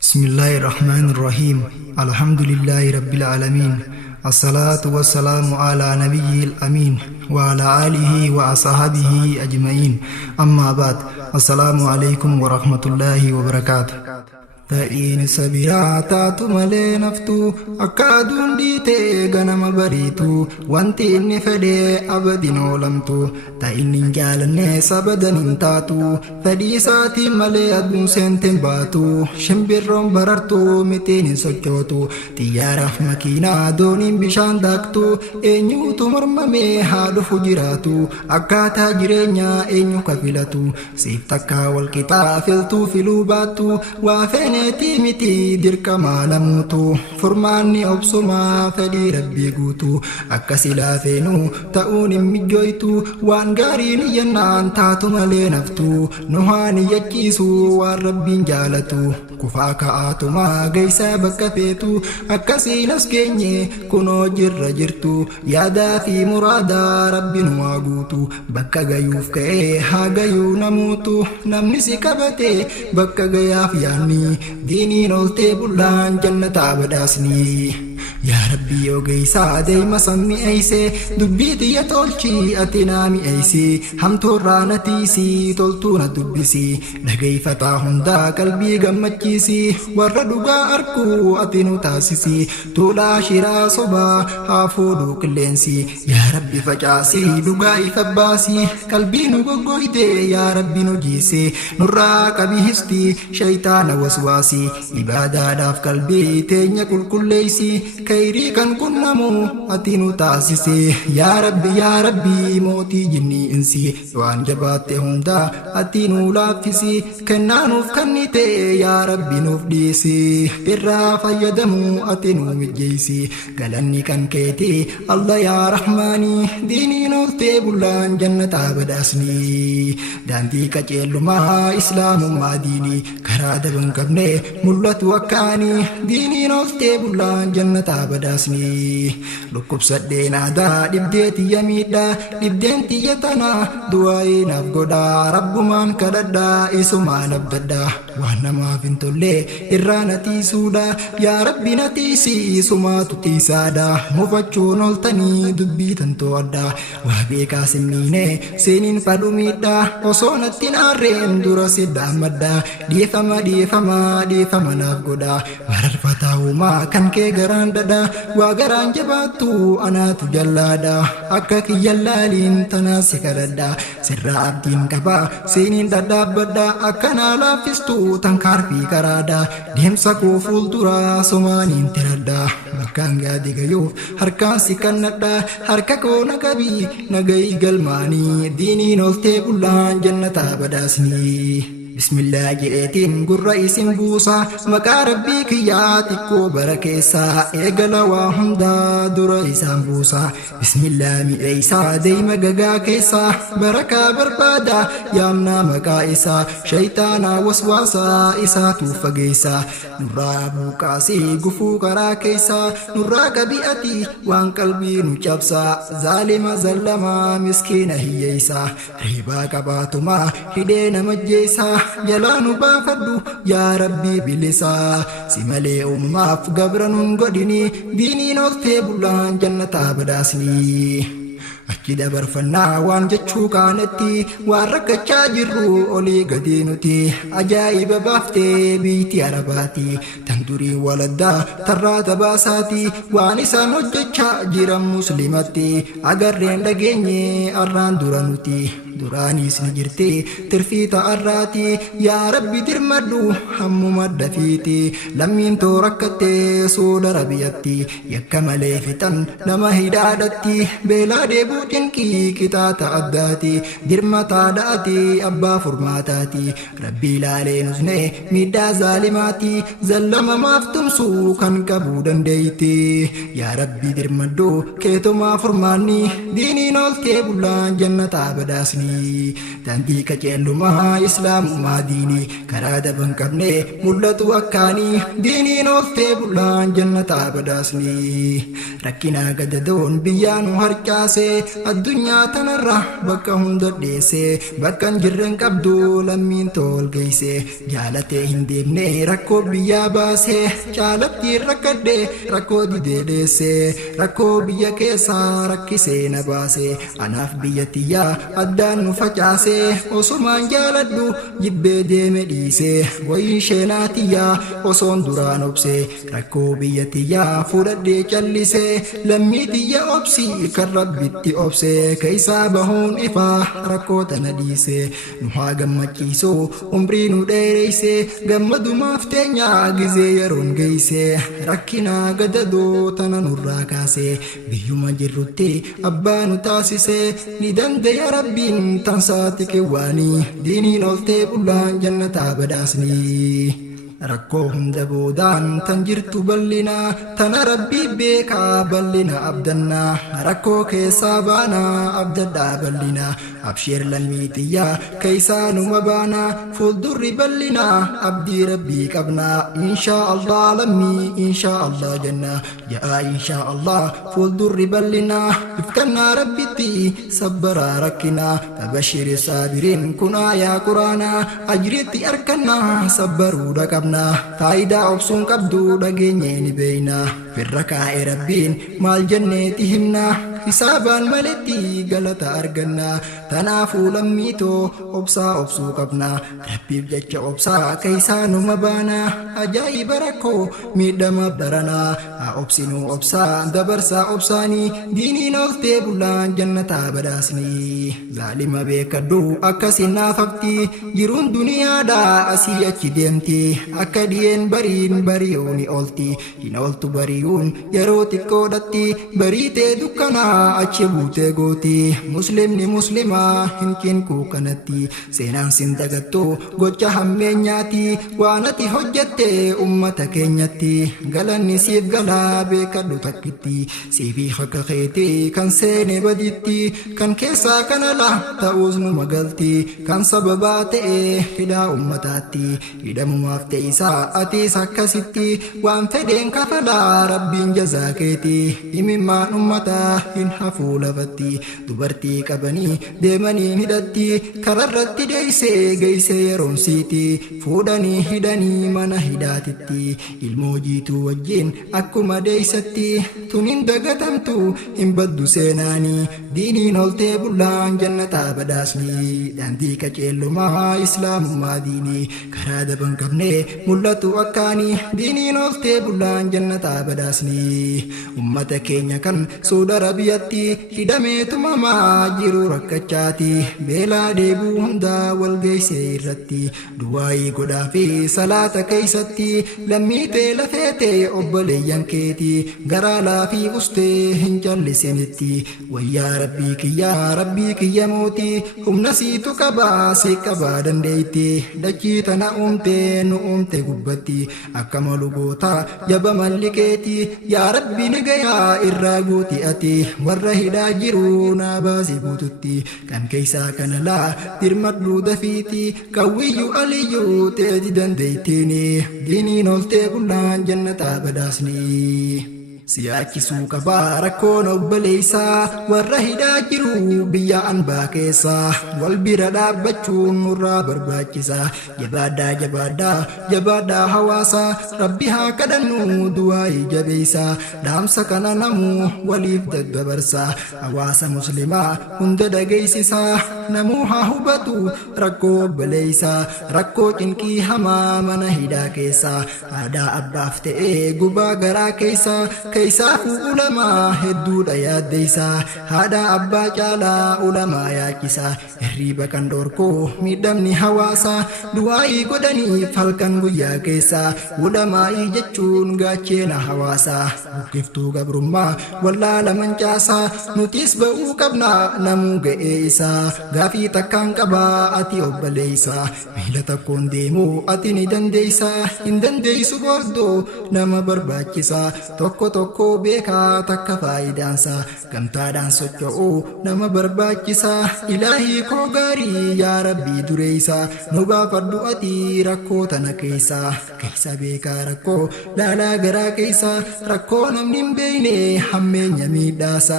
بسم الله الرحمن الرحيم. الحمد لله رب العالمين. الصلاة والسلام على نبي الأمين وعلى آله وأصحابه أجمعين. أما بعد، السلام عليكم ورحمة الله وبركاته. ta'in sabira taatu malee naftu akka aduun dhiitee ganama bariitu wanti inni fedhee abadin oolamtu ta'in hin jaalanne sabadan hin taatu fedhii isaatiin malee aduun seenteen baatu shimbirroon barartu mitiin hin sochootu xiyyaaraaf makiinaa dooniin bishaan daaktu eenyuutu mormamee haa dhufu jiraatu akkaataa jireenyaa eenyu kafilatu siif takkaa walqixaa filtuu filuu baattu waa feeneetii miti dirqamaa namuutu furmaanni obsumaa fedhii rabbii guutu akka silaa feenuu ta'uun hin mijjooytu waan gaariin iyyannaan taatu malee naftu nuhaan iyyachiisu waan rabbiin jaalatu kufaa ka'aatumaa geessaa bakka feetu akkasiin as geenye kunoo jirra jirtu yaadaa fi muraadaa rabbiin waa guutu bakka gayuuf ka'ee haa gayuu namuutu namni si qabate bakka gayaaf yaanni diiniin oltee bullaan jannataa badhaasni yaa rabbii ogeessaa deema sammi eeysee dubbii xiyya tolchii ati naa mi'eeysii hamtuurraa na tiisii toltuu na dubbisii dhageeffataa hundaa qalbii gammachiisii warra dhugaa arkuu ati nu taasisii tuulaa shiraa sobaa haa fuudhuu qilleensi yaa rabbi facaasii dhugaa ifa baasii qalbii nu goggoyte yaa rabbi nu jiisee nurraa qabihistii shaytaana waswaasii ibaadaadhaaf qalbii teenya qulqulleeysii khayrii kan kunnamu ati nu taasise yaa rabbi mootii jinnii insi waan jabaatte hunda ati nu laaffisi kennaa nuuf kennite yaa rabbi nuuf dhiisi irraa fayyadamu ati nu mijjeeysi galanni kan keeti Allah yaa rahmaanii diinii nooftee bullaan jannataa badhaasni daandii qajeellumaa islaamummaa diinii karaa daban qabne mul'atu akkaanii diinii nooftee bullaan jannataa badhaasni dhukkubsadheen aadaa dhibdee tiyya miidhaa dhibdeen tiyya tanaa du'aa'ee naaf godhaa rabbumaan kadhadhaa isumaan abdadhaa waan namaaf hin tolle irraa na tiisuudha yaa rabbi na tiisi isumaatu tiisaadha mufachuun oltanii dubbii tantoo addaa waa beekaa simmiine seeniin fadhu miidhaa osoo natti naarreen dura siddaa maddaa dhiifama naaf godhaa mararfataa uumaa kan kee garaan dhadhaa waa garaan jabaattu anaatu jallaadha akka kiyyan laaliin tanaa si kadhadha sirraa abdiin qabaa seeniin dhadhaabbadha akkanaa laaffistu tan kaarfii karaadha deemsa koo fuulduraa somaaniin tiradha bakkaan gaadi gayuuf harkaan si kannadha harka koo nagabii nagayi galmaanii diiniin oltee bullaan jannataa badhaasni bismillah jedheetiin gurra isin buusa maqaa rabbii kiyyaa xiqqoo bara keessaa eegala waa hundaa dura isaan buusa bismillah mi'eeysaa deema gagaa keessaa barakaa barbaada yaamnaa maqaa isaa shaytaanaa waswaasaa isaatuuf fageessaa nurraa buuqaasii gufuu karaa keessaa nurraa qabi'atii waan qalbii nu cabsaa zaalima zallamaa miskiina hiyyeeysaa riibaa qabaatumaa hidhee nama jeessaa jalaa nu baafadhu yaa rabbii bilisaa si malee uumaaf gabra nun godhini diiniin oltee bullaan jannataa badhaasni achi dabarfannaa waan jechuu kaanetti waan rakkachaa jirru olii gadii nuti ajaa'iba baaftee biitii arabaati tan durii waladdaa tarraa tabaasaati waan isaan hojjechaa jiran muslimatti agarreen dhageenye arraan dura nuti duraaniis ni jirti tirfii ta'arraati yaa rabbi dirmadhu hammuma dafiiti lammiin too rakkattee soodara biyyatti yakka malee fixan nama hidhaadhatti beelaa deebuu dinqii qixaata addaati dirmataa dha'ati abbaa furmaataati rabbii laalee nusne miidhaa zaalimaati zallama maaf tumsuu kan qabuu dandeeyti yaa rabbi dirmadhu keetumaa furmaanni diiniin oltee bullaan jannataa badhaasni badaasni dantii qajeelummaa islaamummaa diinii karaa daban qabnee mul'atu akkaanii diiniin ooftee bullaan jannataa badaasni rakkinaa gadadoon biyyaa nu harcaasee addunyaa tanarra bakka hunda dheessee bakkan jirren qabdu lammiin tol geessee jaalatee hin deemne rakkoo biyyaa baasee jaalattiin rakkadhee rakkoo didee dheessee rakkoo biyya keessaa rakkisee na baasee anaaf biyya tiyyaa addaan nu facaasee osumaan jaaladhu jibbee deeme dhiisee wayii sheenaa tiyyaa osoon duraan obsee rakkoo biyya tiyyaa fudhadhee callisee lammii tiyya obsii kan rabbitti obsee keessaa bahuun ifaa rakkoo tana dhiisee nu haa gammachiisuu umrii nu dheereysee gammadumaaf teenyaa gizee yeroon geeysee rakkinaa gadadoo tana nurraa kaasee biyyuma jirrutti abbaa nu taasisee ni dandaya rabbiin tansaati qewwaanii diiniin oltee bullaan jannataa badaasnii rakkoo hunda boodaan tan jirtu bal'inaa tana rabbii beekaa bal'ina abdannaa rakkoo keessaa baanaa abdadhaa bal'inaa absheer lammii tiyyaa keessaa numa baanaa fuuldurri bal'inaa abdii rabbii qabnaa inshaa Allah lammii inshaa Allah jannaa ja'a inshaa Allah fuuldurri bal'inaa ifkannaa rabbitti sabbaraa rakkinaa tabashiri saabiriin kunaa yaa quraanaa ajriitti arkannaa sabbaruudha qabnaa faayidaa obsuun qabdu dhageenyee ni beeynaa firra kaa'e rabbiin maal jenneeti himnaa hisaabaan maletti galata argannaa tanaafuu lammiitoo obsaa obsuu qabnaa rabbiif jecha obsaa keessaa numa baanaa ajaa'iba rakkoo miidhama baranaa haa obsinuu obsaa dabarsaa obsaanii diiniin oltee bullaan jannataa badaasnii zaalima beekadhu akkasiin naafaqti jiruun duniyaadhaa asii achi deemti akka dhiyeen bariin bari'uuni olti hin oltu bari'uun yeroo xiqqoodhatti bariitee dukkanaa achi buutee gooti muslimni muslimaa hin kinquu kanatti seenaan sin dagattu gocha hammeenyaati waan ati hojjette ummata keenyatti galanni siif galaa beekadhu takkitti siifi haqa keetii kan seene baditti kan keessaa kana la ta'uus nu magalti kan sababaa ta'e hidhaa ummataatti hidhamumaaf ta'isaa atiis akkasitti waan fedheen kafalaa rabbiin jazaa keeti himimmaan ummataa hin hafuu lafatti dubartii qabanii deemanii hidhatti kararratti deeysee geeysee yeroon siiti fuudhanii hidhanii mana hidhaatitti ilmoo jiituu wajjin akkuma deeysatti tun hin dagatamtu hin baddu seenaanii diiniin oltee bullaan jannataa badaasni daandii qajeelummaa islaamummaa diinii karaa daban qabnee mul'atu akkaanii diiniin oltee bullaan jannataa badaasni ummata keenya kan Saudi Arabiyatti hidhamee tumamaa jiru rakkachaati beelaa deebuu hundaa wal geeysee irratti du'aayii godhaa fi salaata keeysatti lammiitee lafeetee obboleeyyan keeti garaa laafii bustee hin callisinitti wayyaa rabbii kiyya mootii humna siitu qabaa si qabaa dandeeyti dachii tana uumtee nu uumte gubbatti akka malugoota jaba malli keeti yaa rabbi ni gayaa irraa guuti ati warra hidhaa jiru naa baasii guututti kan keeysaa kana laa dirmadhuu dafiiti kawwiyyuu aliyyuu teeti dandeeytiini diiniin oltee bullaan jannataa badaasni siyaachisuu qabaa rakkoon obboleeysaa warra hidhaa jiru biyya anbaa keessaa wal bira dhaabbachuun nurraa barbaachisaa jabaadhaa hawaasaa rabbi haa kadhannu du'aayii jabeeysaa dhaamsa kana namuu waliif daddabarsaa hawaasa muslimaa hunda dhageeysisaa namuu haa hubatu rakkoo obboleeysaa rakkoo cinqii hamaa mana hidhaa keessaa aadaa abbaaf ta'ee gubaa garaa keessaa keeysaafuu ulamaa hedduudha yaaddeysaa haadha abbaa caalaa ulamaa yaachisaa hirriiba kan dhorkoo miidhamni hawaasaa du'aayii godhaniif halkan guyyaa keessaa ulamaa'ii jechuun gaacheena hawaasaa buqqiftuu gabrummaa wallaala mancaasaa nutis ba'uu qabnaa namuu ga'ee isaa gaafii takkaan qabaa ati obboleessa miila takkoon deemuu ati ni dandeeysa hin dandeeysu booddoo nama barbaachisa tokko tokko beekaa takka faayidaansa gamtaadhaan socho'uu nama barbaachisa ilaahii koo gaarii yaa rabbii dureeysa nu baafadhu ati rakkoo tana keessa beekaa rakkoo laalaa garaa keessa rakkoo namni hin beeyne hammeenya miidhaasa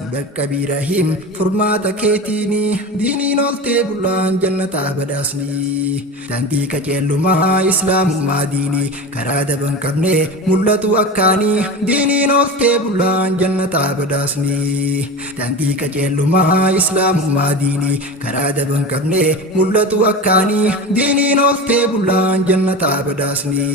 nu dhaqqabii rahiim furmaata keetiini diiniin oltee bulaan jannataa badhaasni dantii qajeellumaa islaamummaa diinii karaa daban qabne mul'atu akkaanii diiniin oltee bulaan jannataa badhaasni dantii qajeellumaa islaamummaa diinii karaa daban qabne mul'atu akkaanii diiniin oltee bulaan jannataa badhaasni